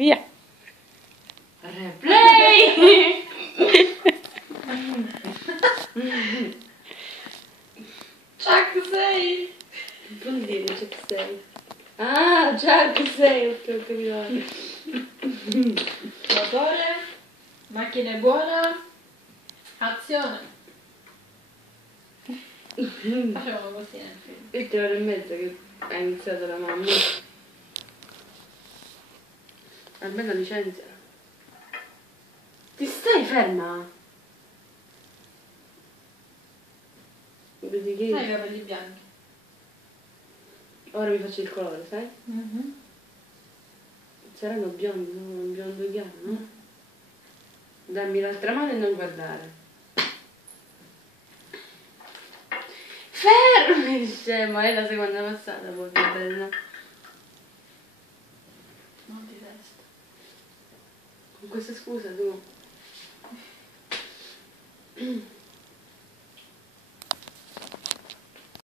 Via. Replay! Chuck 6! Che vuol dire Chuck 6? Ah, Chuck 6, ok, ho capito. Motore, macchina è buona, azione. Facevamo così nel film. E 3 ore e mezza che ha iniziato la mamma. Almeno licenzia. Ti stai ferma? Vedi che Hai i capelli bianchi. ora mi faccio il colore, sai? Saranno biondi, no? Un biondo chiaro, no? Dammi l'altra mano e non guardare. Fermi, scema, è la seconda passata, poi che bella. Non di testa. Con questa scusa tu.